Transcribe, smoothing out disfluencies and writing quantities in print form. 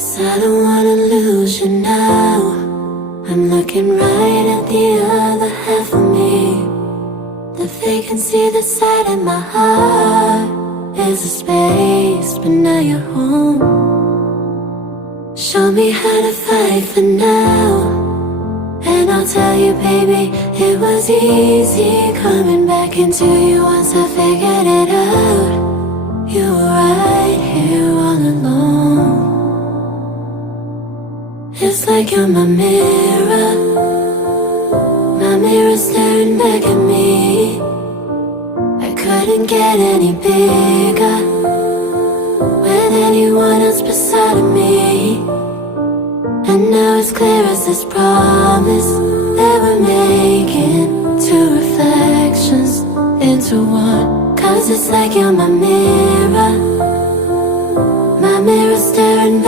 'Cause I don't wanna lose you now. I'm looking right at the other half of me. The vacancy that's sat in my heart is a space, but now you're home. Show me how to fight for now, and I'll tell you, baby, it was easy coming back into you once I figured it out. You were right here all alone. It's like you're my mirror staring back at me. I couldn't get any bigger with anyone else beside of me. And now it's clear as this promise that we're making two reflections into one. 'Cause it's like you're my mirror staring back